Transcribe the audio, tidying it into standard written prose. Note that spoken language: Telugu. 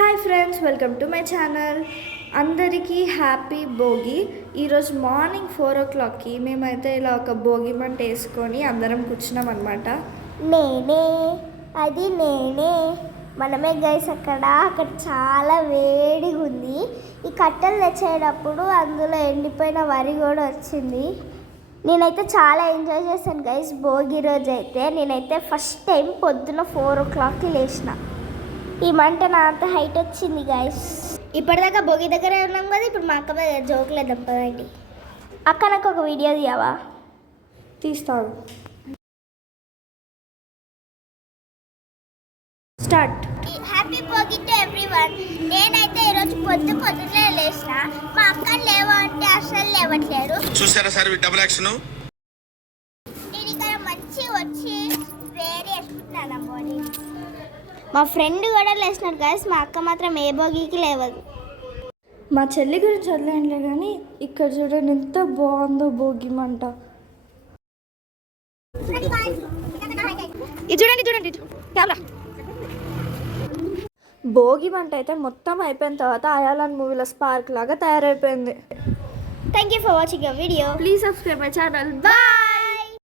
Hi friends, welcome to my channel. అందరికీ హ్యాపీ భోగి. ఈరోజు మార్నింగ్ 4 o'clockకి మేమైతే ఇలా ఒక భోగి మంట వేసుకొని అందరం కూర్చున్నాం అనమాట. నేనే మనమే గైస్. అక్కడ చాలా వేడిగా ఉంది. ఈ కట్టెలు తెచ్చేటప్పుడు అందులో ఎండిపోయిన వరి కూడా వచ్చింది. నేనైతే చాలా ఎంజాయ్ చేశాను గైస్. భోగి రోజు అయితే నేనైతే ఫస్ట్ టైం పొద్దున 4 o'clockకి లేచిన. ఈ మంట నా అంత హైట్ వచ్చింది గైస్. ఇప్పటిదాకా భోగి దగ్గర ఉన్నాం కదా, ఇప్పుడు మా అక్క మీద జోకులే దంపదండి. అక్క నాకు ఒక వీడియో తీయవా? తీస్తాడు. Start. Happy Bhogi to everyone. నేనైతే ఈరోజు పొద్దునే లేచిన. మా అక్క లేవంటే అసలు లేవట్లేరు. చూసారా సార్ డబుల్ యాక్షన్. నేను ఇక్కడ మంచి వచ్చి వేరే వేసుకుంటున్నాను బాడీ. మా ఫ్రెండ్ కూడా లేచినాడు గైస్. మా అక్క మాత్రం ఏ భోగికి లేవదు. మా చెల్లి గురించి వదిలేండిలే కానీ ఇక్కడ చూడండి ఎంత బాగుందో భోగి మంట. ఇది చూడండి కెమెరా. భోగి మంట అయితే మొత్తం అయిపోయిన తర్వాత అయాలన్ మూవీలో స్పార్క్ లాగా తయారైపోయింది. Thank you for watching your video. Please subscribe my channel. Bye.